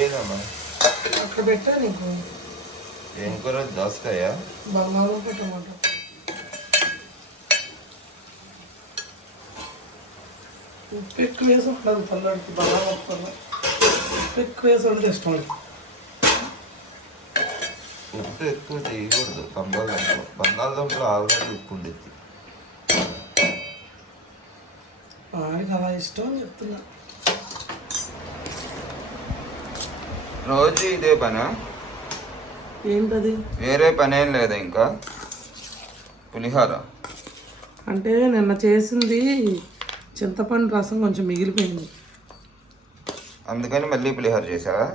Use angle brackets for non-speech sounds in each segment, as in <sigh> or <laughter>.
ఏదమ్మా అక్కడ పెట్టా నీకు. ఏం కూర? దోసకాయ? బంగాళదుంప టమాటా ఉప్పు ఎక్కువ వేసి ఉంటుంది పల్లడికి బంగాళదుంప ఉప్పు ఎక్కువ వేసి వండితే ఇష్టం. ఉప్పు ఎక్కువ తీయకూడదు బంగాళదుంప బంగాళదుంపలో ఆల్రెడీ ఉప్పు ఉండిద్ది. వాడికి అలా ఇష్టం అని చెప్తున్నా. రోజు ఇదే పనా? ఏంటది? వేరే పని లేదా ఇంకా? పులిహోర. అంటే నిన్న చేసింది చింతపండు రసం కొంచెం మిగిలిపోయింది. అందుకని మళ్ళీ పులిహోర చేసావా?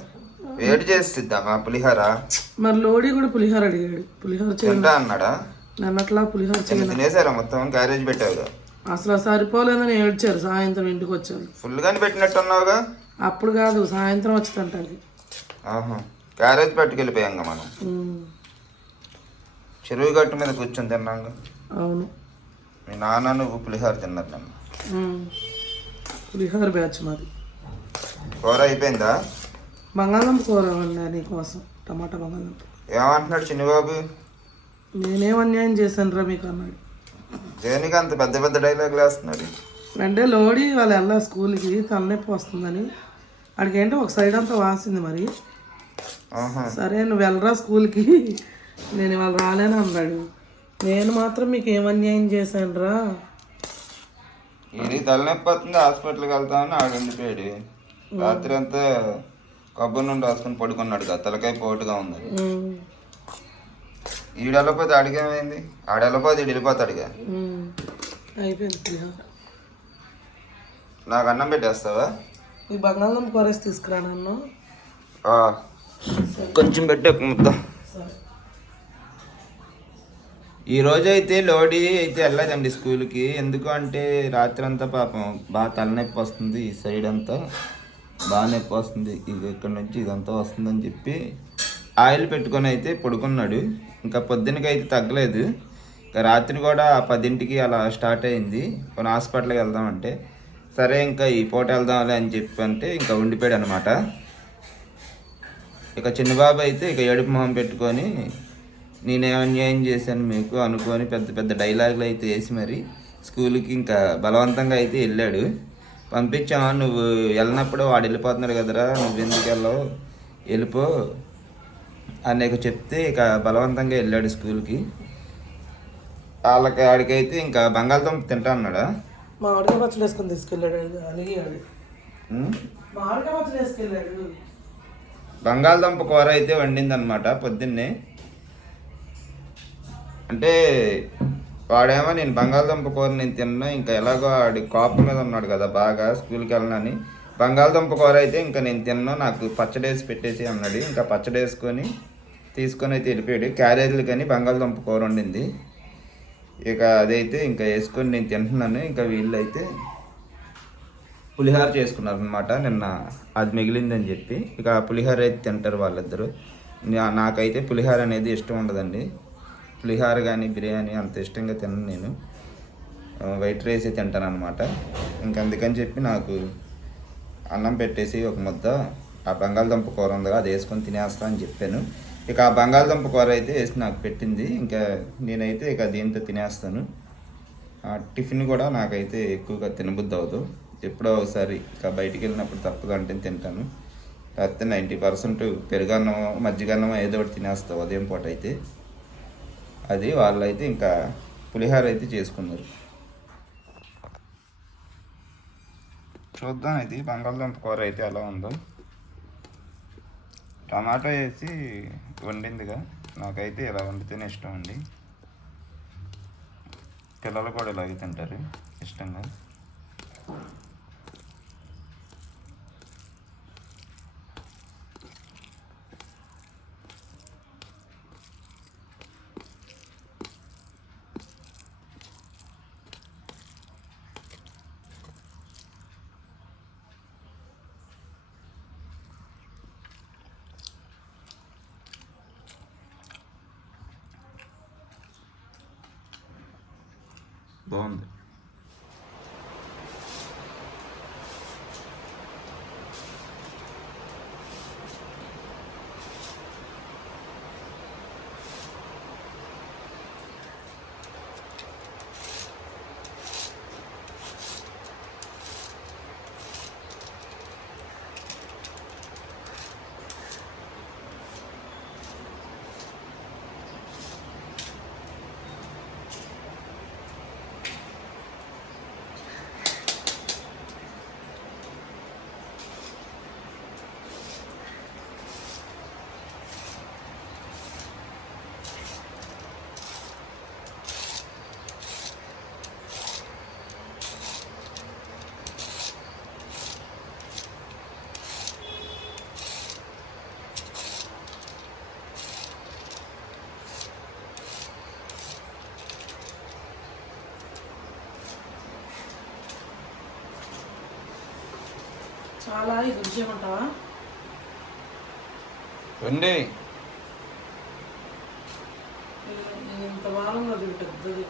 వేడి చేసిద్దామా పులిహోర? మరి లోడి కూడా పులిహోర అడిగాడు. పులిహోర తింటా అన్నాడా? నిన్నట్లా పులిహోర చిన్న చేయను. తినేసారా మొత్తం? క్యారేజ్ పెట్టావుగా అసలు సరిపోలేదని ఏడ్చారు. సాయంత్రం ఇంటికి వచ్చారు. ఫుల్గానే పెట్టినట్టున్నావుగా. అప్పుడు కాదు సాయంత్రం వచ్చి ఆహా క్యారేజ్ పట్టుకెళ్ళిపోయాంగా మనం. చెరువు గట్టు మీద కూర్చొని తిన్నాంగా అవును. మీ నాన్న నువ్వు పులిహోర తిన్నారు నన్ను. పులిహోర బ్యాచ్ మాది. కూర అయిపోయిందా? బంగాళదుంప కూర వండా నీకోసం. టమాటా బంగాళదుంప. ఏమంటున్నాడు చిన్నబాబు? నేనేం అన్యాయం చేశాను రా మీకు అన్నాడు. దేనికి అంత పెద్ద పెద్ద డైలాగులు వేస్తున్నాడు అంటే లోడి వాళ్ళు వెళ్ళా స్కూల్కి తలనొప్పి వస్తుందని. అడిగి ఏంటో ఒక సైడ్ అంతా వాసింది మరి. సరే నువ్వు వెళ్ళరా స్కూల్కి? నేను ఇవాళ రాలేను అన్నాడు. నేను మాత్రం మీకు ఏం అన్యాయం చేశాను రా ఇది తలనొప్పి వస్తుంది హాస్పిటల్కి వెళ్తామని ఆడు ఉండిపోయాడు. రాత్రి అంతా కొబ్బరి నుండి రాసుకుని పడుకున్నాడు కదా తలకాయ పోటుగా ఉంది. ఈడు వెళ్ళపోతే ఆడికేమైంది ఆడ వెళ్ళపోతే ఈడు వెళ్ళిపోతాడుగా. అయిపోయింది నాకు అన్నం పెట్టేస్తావా? ఈ బంగాళదుంప కూరేసి తీసుకురా నన్ను. కొంచెం పెట్టే ముద్ద ఈరోజు అయితే లోడీ అయితే వెళ్ళలేదండి స్కూల్కి. ఎందుకు అంటే రాత్రి అంతా పాపం బాగా తలనొప్పి వస్తుంది ఈ సైడ్ అంతా. బాగా నొప్పి వస్తుంది. ఇది ఇక్కడ నుంచి ఇదంతా వస్తుందని చెప్పి ఆయిల్ పెట్టుకొని అయితే పడుకున్నాడు. ఇంకా పొద్దునకి అయితే తగ్గలేదు. ఇంకా రాత్రి కూడా పదింటికి అలా స్టార్ట్ అయింది. కొన్ని హాస్పిటల్కి వెళ్దామంటే సరే ఇంకా ఈ పూట వెళ్దాంలే అని చెప్పి అంటే ఇంకా ఉండిపోయాడు అనమాట ఇక చిన్నబాబు అయితే ఇక ఏడుపు మొహం పెట్టుకొని నేనే అన్యాయం చేశాను మీకు అనుకొని పెద్ద పెద్ద డైలాగులు అయితే వేసి మరి స్కూల్కి ఇంకా బలవంతంగా అయితే వెళ్ళాడు. పంపించామా నువ్వు వెళ్ళినప్పుడు వాడు వెళ్ళిపోతున్నాడు కదరా నువ్వు ఎందుకు వెళ్ళావు? వెళ్ళిపో అని ఇక చెప్తే ఇక బలవంతంగా వెళ్ళాడు స్కూల్కి. వాళ్ళకి ఆడికైతే ఇంకా బంగాళదుంప తింటా అన్నాడా? మామిడికాయ పచ్చడి వేసుకొని తీసుకెళ్ళాడు అలిగాడు ఉం? మామిడికాయ పచ్చడి వేసుకెళ్ళాడు. బంగాళదుంప కూర అయితే వండింది అనమాట పొద్దున్నే. అంటే వాడేమో నేను బంగాళదుంప కూర నేను తిన్నా ఇంకా ఎలాగో ఆడి కోపం మీద ఉన్నాడు కదా బాగా స్కూల్కి వెళ్ళనని. బంగాళదుంప కూర అయితే ఇంకా నేను తిన్నా నాకు పచ్చడి వేసి పెట్టేసి అన్నాడు. ఇంకా పచ్చడి వేసుకొని తీసుకొని అయితే వెళ్ళిపోయాడు. క్యారేజీలు కానీ బంగాళదుంప కూర వండింది. ఇక అదైతే ఇంకా వేసుకొని నేను తింటున్నాను. ఇంకా వీళ్ళు అయితే పులిహోర చేసుకున్నారనమాట నిన్న అది మిగిలిందని చెప్పి. ఇక పులిహార పులిహోర అయితే తింటారు వాళ్ళిద్దరూ. నాకైతే పులిహోర అనేది ఇష్టం ఉండదండి. పులిహోర కానీ బిర్యానీ అంత ఇష్టంగా తినను నేను. వైట్ రైస్ తింటాను అనమాట ఇంక అందుకని చెప్పి నాకు అన్నం పెట్టేసి ఒక ముద్ద ఆ బంగాళదుంప కూర ఉందిగా అది వేసుకొని తినేస్తా అని చెప్పాను. ఇక ఆ బంగాళదుంప కూర అయితే వేసి నాకు పెట్టింది. ఇంకా నేనైతే ఇక దీంతో తినేస్తాను. ఆ టిఫిన్ కూడా నాకైతే ఎక్కువగా తినబుద్ధి అవ్వదు. ఎప్పుడో ఒకసారి ఇక బయటికి వెళ్ళినప్పుడు తప్పదు అంటే తింటాను. లేకపోతే నైంటీ పర్సెంట్ పెరుగన్నం మజ్జిగన్నం ఏదో ఒకటి తినేస్తావు ఉదయం పూట అయితే. అది వాళ్ళైతే ఇంకా పులిహోర అయితే చేసుకున్నారు. చూద్దాం ఇది బంగాళదుంప కూర అయితే ఎలా ఉందో. టమాటా వేసి వండిందిగా. నాకైతే ఇలా వండితేనే ఇష్టం అండి. పిల్లలు కూడా ఇలాగే తింటారు ఇష్టంగా. బాగుంది చాలా ఇది ఉంచేయమంటావా ఇది ఇంత వారం అది పెద్దది.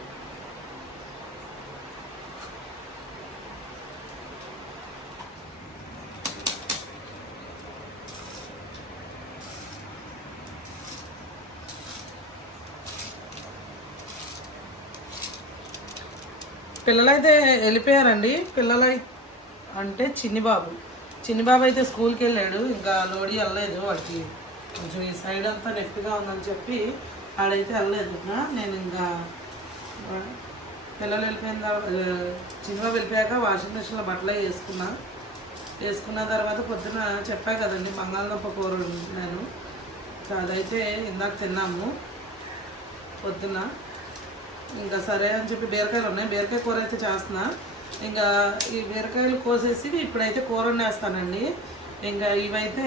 పిల్లలైతే వెళ్ళిపోయారండి. పిల్లలై అంటే చిన్ని బాబు. చిన్న బాబు అయితే స్కూల్కి వెళ్ళాడు. ఇంకా లోడి వెళ్ళలేదు వాడికి. కొంచెం ఈ సైడ్ అంతా నొప్పిగా ఉందని చెప్పి ఆడైతే వెళ్ళలేదు. నేను ఇంకా పిల్లలు వెళ్ళిపోయిన తర్వాత చిన్న బాబు వెళ్ళిపోయాక వాషింగ్ మిషన్లో బట్టలు వేసుకున్నా. వేసుకున్న తర్వాత పొద్దున చెప్పా కదండి బంగాళదుంప కూర నేను. అదైతే ఇందాక తిన్నాము పొద్దున. ఇంకా సరే అని చెప్పి బీరకాయలు ఉన్నాయి. బీరకాయ కూర అయితే చేస్తున్నా. ఇంకా ఈ బీరకాయలు కోసేసి ఇప్పుడైతే కూర వండేస్తానండి ఇంకా ఇవైతే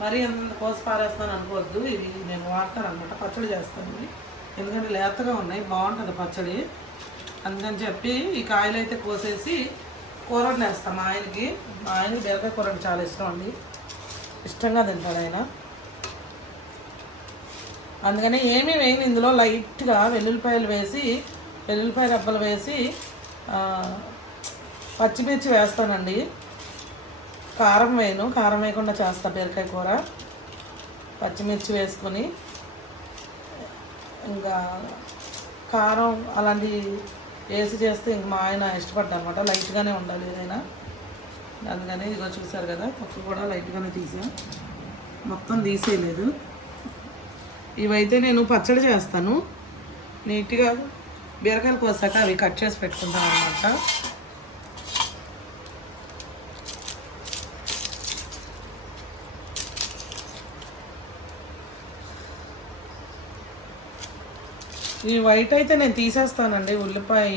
మరీ ఎంత కోసి పారేస్తాను అనుకోవద్దు. ఇవి నేను వాడతాను అనమాట పచ్చడి చేస్తాను. ఎందుకంటే లేతగా ఉన్నాయి బాగుంటుంది పచ్చడి. అందుకని చెప్పి ఈ కాయలు అయితే కోసేసి కూర వండేస్తాం మా ఆయనకి. మా ఆయనకి బీరకాయ కూర అంటే చాలా ఇష్టం అండి. ఇష్టంగా తింటాడు ఆయన. అందుకని ఏమీ వేయను ఇందులో లైట్గా వెల్లుల్లిపాయలు వేసి వెల్లుల్లిపాయ రబ్బలు వేసి పచ్చిమిర్చి వేస్తానండి. కారం వేయను. కారం వేయకుండా చేస్తా బీరకాయ కూర. పచ్చిమిర్చి వేసుకొని ఇంకా కారం అలాంటి వేసి చేస్తే ఇంక మా ఆయన ఇష్టపడ్డా అనమాట లైట్గానే ఉండాలి ఏదైనా. అందుకని ఇదిగో చూసారు కదా పప్పు కూడా లైట్గానే తీసాం. మొత్తం తీసేయలేదు. ఇవైతే నేను పచ్చడి చేస్తాను. నీట్గా బీరకాయలు కోసాక అవి కట్ చేసి పెట్టుకుంటాం అనమాట ఈ వైట్ అయితే నేను తీసేస్తానండి ఉల్లిపాయ.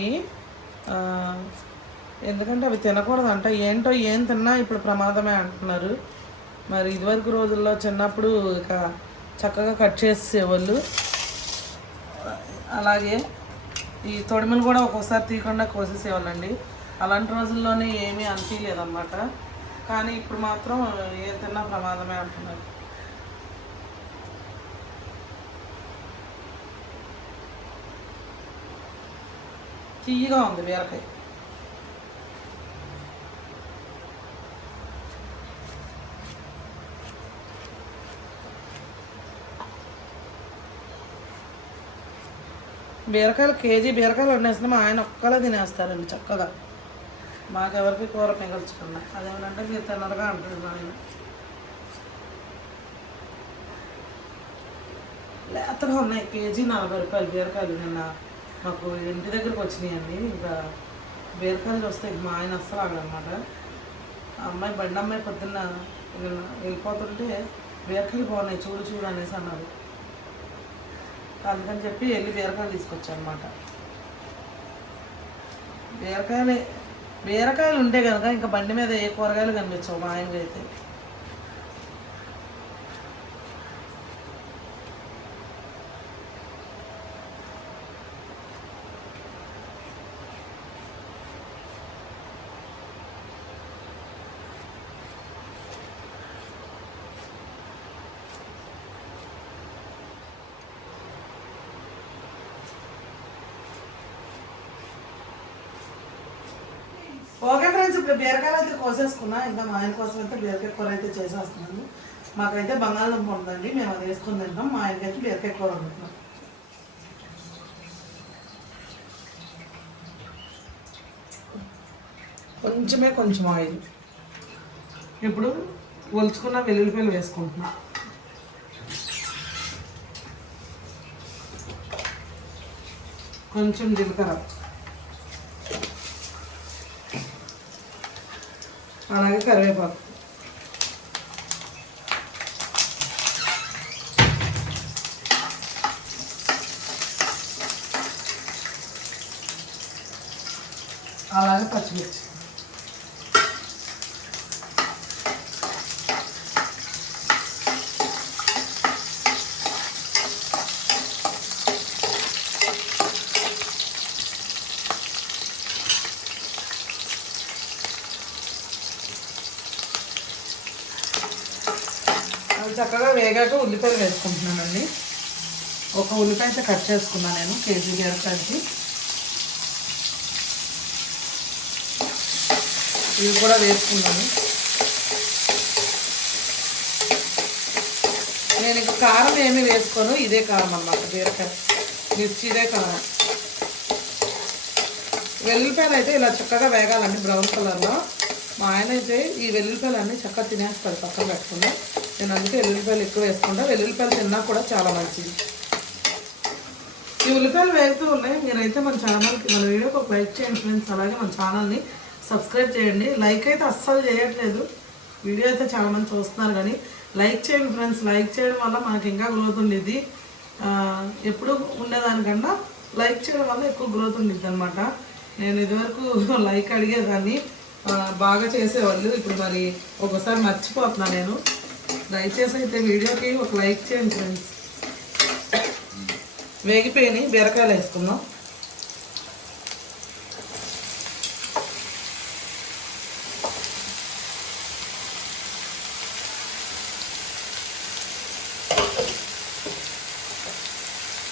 ఎందుకంటే అవి తినకూడదంట. ఏంటో ఏం తిన్నా ఇప్పుడు ప్రమాదమే అంటున్నారు. మరి ఇదివరకు రోజుల్లో చిన్నప్పుడు ఇక చక్కగా కట్ చేసేవాళ్ళు. అలాగే ఈ తొడిమలు కూడా ఒక్కోసారి తీయకుండా కోసేసేవాళ్ళండి. అలాంటి రోజుల్లోనే ఏమీ అనిపించలేదన్నమాట కానీ ఇప్పుడు మాత్రం ఏం తిన్నా ప్రమాదమే అంటున్నారు. తీయగా ఉంది బీరకాయ. బీరకాయలు కేజీ బీరకాయలు వండేస్తే మా ఆయన ఒక్కలా తినేస్తారండి చక్కగా. మాకెవరికి కూర మిగల్చకుండా. అదేమంటే మీరు తినరుగా అంటుంది మా ఆయన. లేతగా ఉన్నాయి. కేజీ నలభై రూపాయలు బీరకాయలు నిన్న మాకు ఇంటి దగ్గరికి వచ్చినాయండి. ఇంకా బీరకాయలు చూస్తే మా ఆయన అస్సలు ఆగడనమాట. అమ్మాయి బండి అమ్మాయి పొద్దున్న వెళ్ళిపోతుంటే బీరకాయలు బాగున్నాయి. చూడు చూడు అనేసి అన్నారు. అందుకని చెప్పి వెళ్ళి బీరకాయలు తీసుకొచ్చాను అనమాట బీరకాయలే బీరకాయలు ఉంటే కనుక ఇంకా బండి మీద ఏ కూరగాయలు కనిపించవు మా ఆయనకైతే. ఓకే ఫ్రెండ్స్ ఇప్పుడు బీరకాయలు అయితే కోసేసుకున్నా ఇంకా మా ఆయన కోసం అయితే బీరకాయ కూర అయితే చేసేస్తున్నాను. మాకైతే బంగాళదుంప ఉందండి మేము అది వేసుకుని తింటాం. మా ఆయనకైతే బీరకాయ కూర వండుతున్నాం. కొంచెమే కొంచెం ఆయిల్. ఇప్పుడు ఒలుచుకున్న వెల్లుల్లిపాయలు వేసుకుంటున్నా. కొంచెం జీలకర్ర. అలాగే కరివేపాకు. అలాగే పచ్చిమిర్చి చక్కగా వేగాక ఉల్లిపాయలు వేసుకుంటున్నానండి. ఒక ఉల్లిపాయ అయితే కట్ చేసుకున్నాను నేను కేజీ బీరకాయకి ఇవి కూడా వేసుకున్నాను. నేను ఇంకా కారం ఏమి వేసుకోను ఇదే కారం అన్నమాట బీరకాయ. మిర్చి ఇదే కారం. వెల్లుల్లిపాయలు అయితే ఇలా చక్కగా వేగాలండి బ్రౌన్ కలర్లో. మా ఆయన అయితే ఈ వెల్లుల్లిపాయలు అన్నీ చక్కగా తినేస్తాడు పక్కన పెట్టకుండా నేను అందుకే వెల్లుల్లిపాయలు ఎక్కువ వేసుకుంటా. వెల్లుల్లిపాయలు తిన్నా కూడా చాలా మంచిది. ఈ ఉల్లిపాయలు వేస్తూ ఉన్నాయి. మీరైతే మన ఛానల్కి మన వీడియోకి ఒక లైక్ చేయండి ఫ్రెండ్స్. అలాగే మన ఛానల్ని సబ్స్క్రైబ్ చేయండి. లైక్ అయితే అస్సలు చేయట్లేదు. వీడియో అయితే చాలా మంది చూస్తున్నారు కానీ లైక్ చేయండి ఫ్రెండ్స్. లైక్ చేయడం వల్ల మనకి ఇంకా గ్రోత్ ఉండేది. ఎప్పుడు ఉండేదానికన్నా లైక్ చేయడం వల్ల ఎక్కువ గ్రోత్ ఉండేది అనమాట నేను ఇదివరకు <laughs> లైక్ అడిగేదాన్ని. బాగా చేసేవాళ్ళు. ఇప్పుడు మరి ఒకసారి మర్చిపోతున్నా నేను. దయచేసి అయితే వీడియోకి ఒక లైక్ చేయండి ఫ్రెండ్స్. వేగిపోయి బీరకాయలు వేసుకుందాం.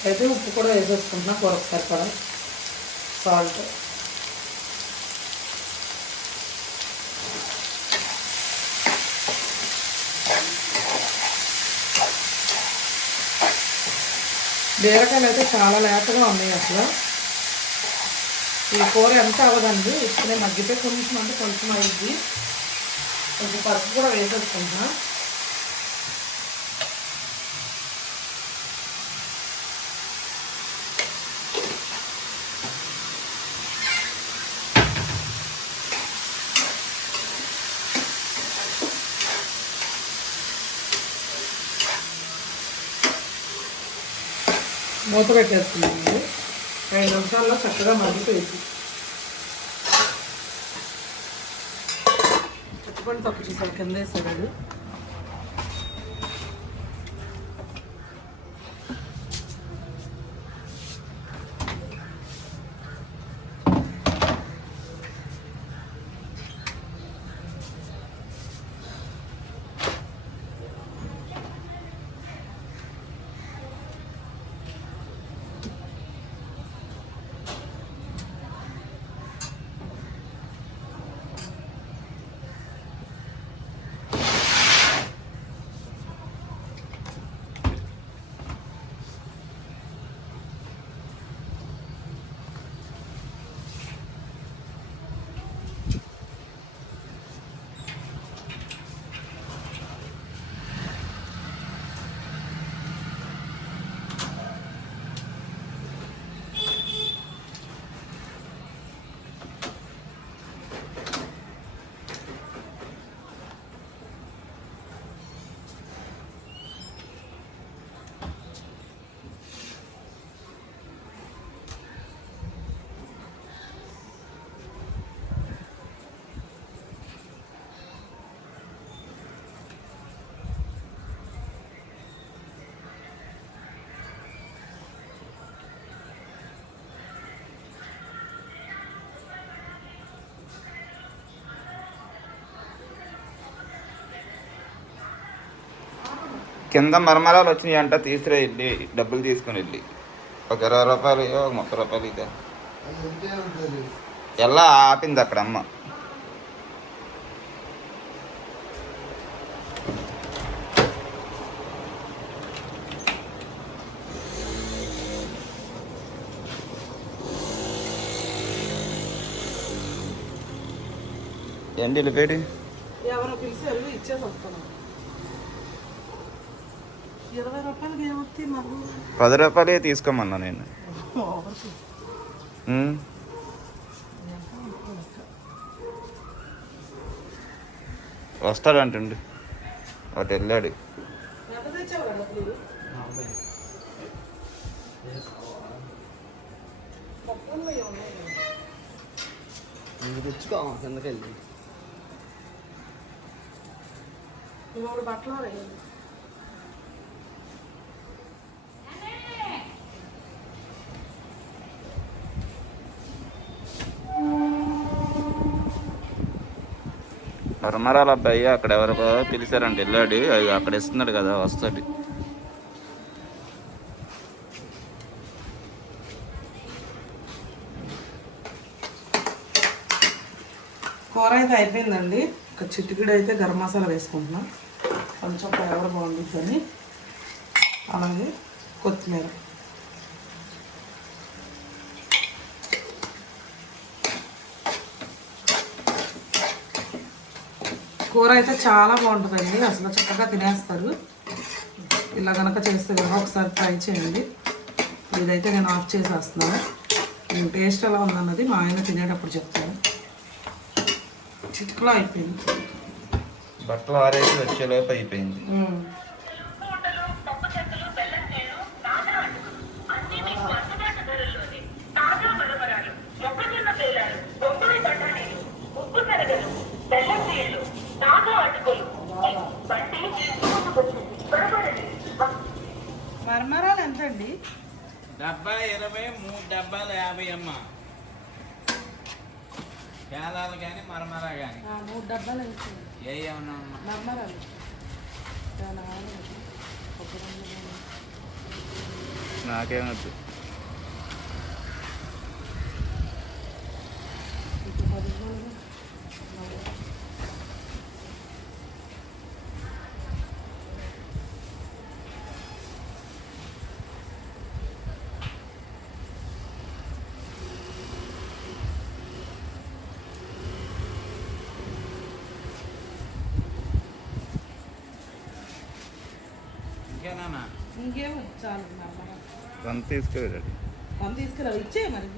అయితే ఉప్పు కూడా వేసేసుకుంటున్నా కూరకు సరిపడా సాల్ట్. బీరకాయలు అయితే చాలా లేతగా ఉన్నాయి అసలు. ఈ కూర ఎంత అవ్వదండి? ఇప్పుడే మగ్గితే కొంచెం అంటే కొంచెం అయింది కొంచెం పసుపు కూడా వేసేసుకుంటాను మూత పెట్టేస్తున్నాను. ఐదు నిమిషాల్లో చక్కగా మగ్గిపోయింది చుట్టుపడి తప్పు చూసారు కింద వేసాడు. కింద మరమరాలు వచ్చినాయి అంట తీసుకురా వెళ్ళి డబ్బులు తీసుకుని వెళ్ళి. ఒక ఇరవై రూపాయలు ఇయ్యో, ఒక ముప్పై రూపాయలు ఇదే ఎలా ఆపింది అక్కడ అమ్మ? ఏంటి వెళ్ళిపోయాడు ఎవరో పిలిచారు ఇచ్చేసి వస్తాను ఇరవై రూపాయలకి ఏమొస్తాయి మరి పది రూపాయలే తీసుకోమన్నా నేను. వస్తాడంటుండు. వాటి వెళ్ళాడు. ఎంత తెచ్చావు కదా డబ్బులు? తక్కువలో ఏమున్నాయి తెచ్చుకో కిందకి వెళ్ళి నువ్వు ఒకటి బట్టలు పరమరాల అబ్బాయి అక్కడ ఎవరికో పిలిచారంట వెళ్ళాడు. అది అక్కడ ఇస్తున్నాడు కదా వస్తాడు. కూర అయితే అయిపోయిందండి. ఒక చిటికెడు అయితే గరం మసాలా వేసుకుంటున్నాం. కొంచెం ఫ్లేవర్ బాగుంటుందని అలాగే కొత్తిమీర. కూర అయితే చాలా బాగుంటుందండి. అసలు చక్కగా తినేస్తారు. ఇలా కనుక చేస్తే కనుక ఒకసారి ట్రై చేయండి. ఇదైతే నేను ఆఫ్ చేసేస్తున్నాను. నేను టేస్ట్ ఎలా ఉందన్నది మా ఆయన తినేటప్పుడు చెప్తాను. చిటికలో అయిపోయింది. బట్టలు ఆరేసి వచ్చేలోపు అయిపోయింది మ్మ్. మరమరాలు ఎంత అండి డబ్బా ఇరవై మూడు డబ్బాలు యాభై అమ్మ పేలాలు కానీ మరమరా కానీ మూడు డబ్బాలు ఏ ఏమన్నా అమ్మా మరమరాలు నాకేమొద్దు ఇంకేనా ఇంకేం చాలు మరమరాలు వంత తీసుకెళ్ళాడు వంద తీసుకురా ఇచ్చే మరి.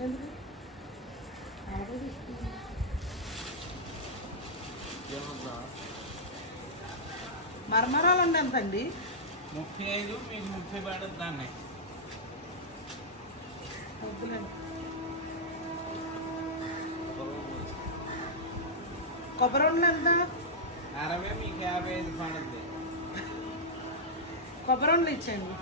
మరమరాలు ఉండే ఎంత అండి ముప్పై ఐదు మీకు ముప్పై పడదు దాన్ని. కొబ్బరి ఉండలు ఎంత? అరవై మీకు యాభై ఐదు పడుద్ది కొబ్బరి ఉండలు ఇచ్చేయండి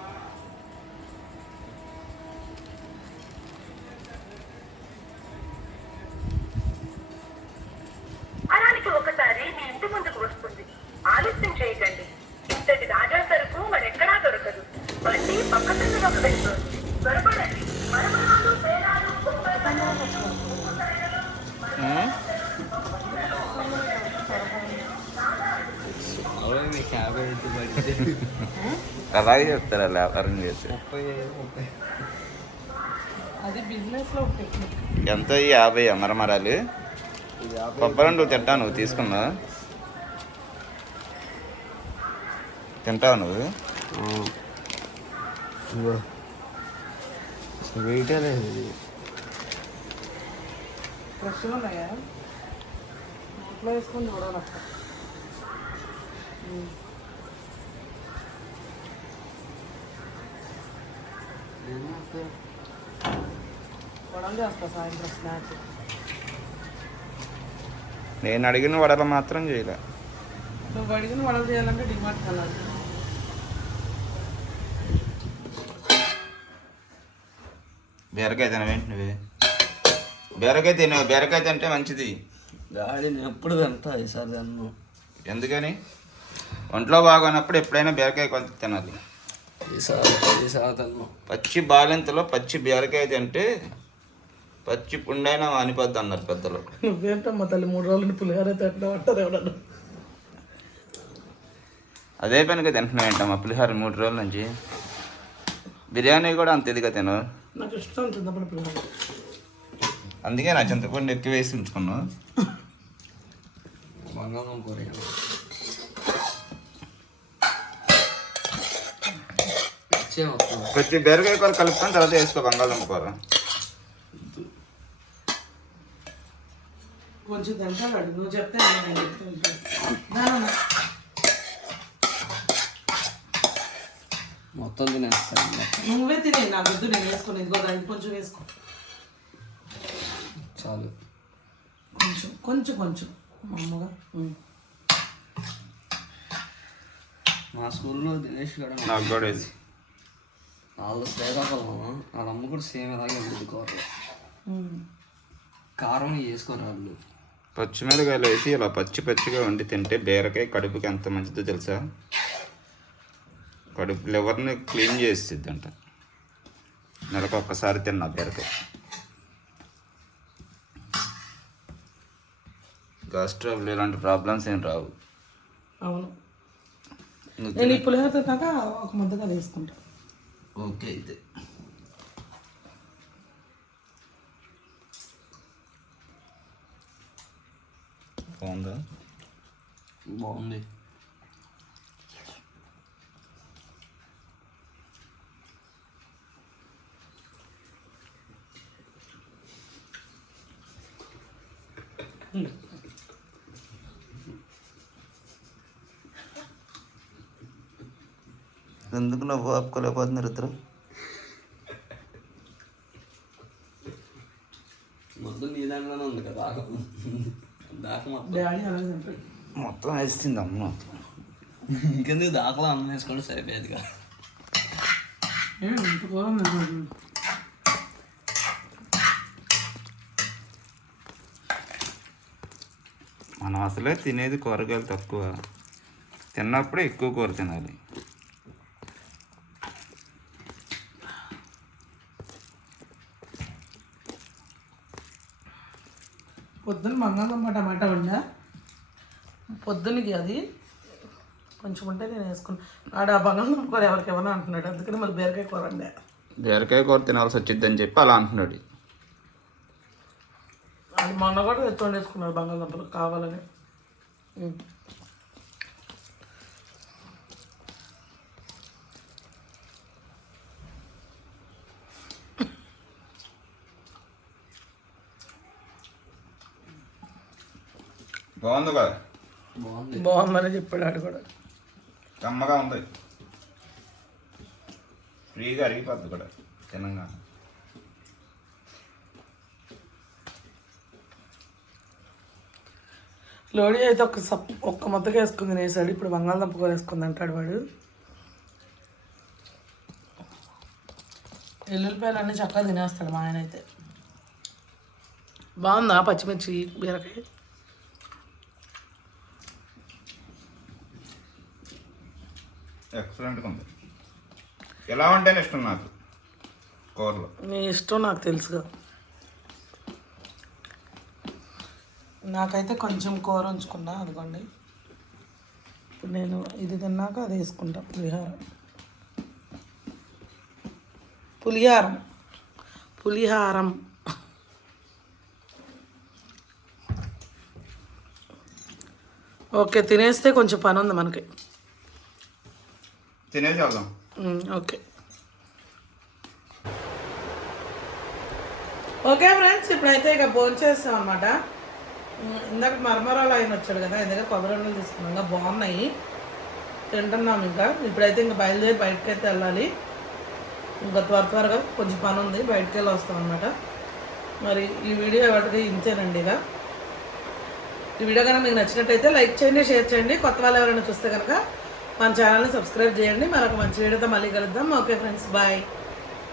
అలాగే చెప్తారు అలా వ్యాపారం చేసి. ఎంత యాభై మరమరాలు కొబ్బరి నువ్వు తింటావు నువ్వు తీసుకున్నా. తింటావు నువ్వు. వెయిటే లేదు ఫ్రెష్గా ఉన్నాయా? ఇంట్లో వేసుకొని చూడాలి వడలు చేస్తా సాయంత్రం స్నాక్స్. నేను అడిగిన వడలు మాత్రం చేయలే. నువ్వు అడిగిన వడలు చేయాలంటే బీరకాయ తినవేంటి నువ్వే? బీరకాయ తిను బీరకాయ తింటే మంచిది. గాడి నేను ఎప్పుడు తింటా ఈసారి తిన్నాను ఎందుకని? ఒంట్లో బాగోనప్పుడు ఎప్పుడైనా బీరకాయ కొంత తినాలి. పచ్చి బాలింతలో పచ్చి బీరకాయ తింటే పచ్చి పుండైనా మానిపోద్ది అన్నారు పెద్దలు. నువ్వేంటమ్మా తల్లి మూడు రోజులు పులిహోర తింటా పట్టదు ఎవడన్నా అదే పనిగా తింటున్నావు ఏంటమ్మా పులిహోర మూడు రోజుల నుంచి? బిర్యానీ కూడా అంత ఇదిగా తిను. నాకు ఇష్టం చింతపండు పులిహోర అందుకే నా చింతపండు ఎక్కువ వేసి ఉంచుకున్నావు. బంగాళదుంప కూర పచ్చి బీరకాయ కూర కలుపుతాను తర్వాత వేసుకో బంగాళదుంప కూర. కొంచెం తింటాడు నువ్వు చెప్తే. మొత్తం తినేస్తాను నువ్వే తినే నా వద్దు నేను వేసుకుని ఇదిగో దానికి కొంచెం వేసుకో. చాలు. కొంచెం కొంచెం కొంచెం. మామూలుగా. మా స్కూల్లో దినేష్ కూడా నాకు కూడా వేసి. వాళ్ళు శ్రీకాకుళం వాళ్ళ అమ్మ కూడా సేమ్ ఇలాగే ఉంటుంది కూరలు. కారం వేసుకోరు వాళ్ళు పచ్చిమిరకాయలు వేసి ఇలా పచ్చి పచ్చిగా వండి తింటే బీరకాయ కడుపుకి ఎంత మంచిదో తెలుసా? కడుపు లివర్ని క్లీన్ చేసిద్ది అంట నెలకు ఒక్కసారి తిన్నా బీరకాయ. గ్యాస్ ట్రబుల్ ఇలాంటి ప్రాబ్లమ్స్ ఏం రావు. అవును. నేను ఈ పులిహోర తిన్నాక ఒక ముద్దగా వేసుకుంటా. ఓకే అయితే బాగుందా బాగుంది ఎందుకు నవ్వు ఆపుకోలేకపోతున్నారు ఇద్దరు మొత్తం నీ దాంట్లోనే ఉంది కదా. దాకా దాకా మొత్తం వేస్తుంది అమ్మ. ఇంకెందుకు దాకలో సరిపోయేదిగా. ఏం ఇంత ఘోరం లేదు. మనం అసలే తినేది కూరగాయలు తక్కువ. తిన్నప్పుడే ఎక్కువ కూర తినాలి. పొద్దున్న బంగాళదుంప టమాటా వండా. పొద్దున్నకి అది. కొంచెం ఉంటే నేను వేసుకున్నాను ఆడ ఆ బంగాళదుంప కూర ఎవరికి ఏమన్నా అంటున్నాడు. అందుకని మళ్ళీ బీరకాయ కూర వండా. బీరకాయ కూర తినాల్సి వచ్చిందని చెప్పి అలా అంటున్నాడు. అది మొన్న కూడా తెచ్చి వండేసుకున్నాడు బంగాళదుంపలు కావాలని. బాగుంది కదా? బాగుంది. బాగుందని చెప్పాడు ఆడు కూడా. కమ్మగా ఉంది. ఫ్రీగా అరిగిపోద్ది కూడా తినంగా. లోడి అయితే ఒక సప్ ఒక్క ముద్దగా వేసుకుంది వేసాడు ఇప్పుడు బంగాళదుంప కూర వేసుకుంది అంటాడు వాడు. ఎల్లుల్లిపాయలు అన్నీ చక్కగా తినేస్తాడు మా ఆయన అయితే. బాగుందా పచ్చిమిర్చి బీరకాయ? ఎక్సలెంట్గా ఉంది. ఎలా ఉంటేనే ఇష్టం నాకు? కూరలు. నీ ఇష్టం నాకు తెలుసుగా. నాకైతే కొంచెం కూర ఉంచుకున్నా అదిగోండి. ఇప్పుడు నేను ఇది తిన్నాక అది వేసుకుంటా పులిహారం. పులిహారం. పులిహారం. ఓకే తినేస్తే కొంచెం పని ఉంది మనకి. తినేసి వెళ్దాం ఓకే ఓకే ఫ్రెండ్స్ ఇప్పుడైతే ఇక భోజనం చేస్తాం అనమాట ఇందాక మరమరాలు ఆయన వచ్చాడు కదా ఇందాక కొబ్బరి ఉండలు తీసుకున్నాం. ఇంకా బాగున్నాయి. తింటున్నాం ఇంకా. ఇప్పుడైతే ఇంకా బయలుదేరి బయటకు అయితే వెళ్ళాలి. ఇంకా త్వర త్వరగా కొంచెం పని ఉంది బయటకు వెళ్ళి వస్తాం అనమాట మరి ఈ వీడియో ఎవరికి ఇంతేనండి ఇక. ఈ వీడియో కనుక మీకు నచ్చినట్టయితే లైక్ చేయండి షేర్ చేయండి. కొత్త వాళ్ళు ఎవరైనా చూస్తే కనుక మన ఛానల్ని సబ్స్క్రైబ్ చేయండి. మరొక మంచి వీడియోతో మళ్ళీ కలుద్దాం. Okay friends bye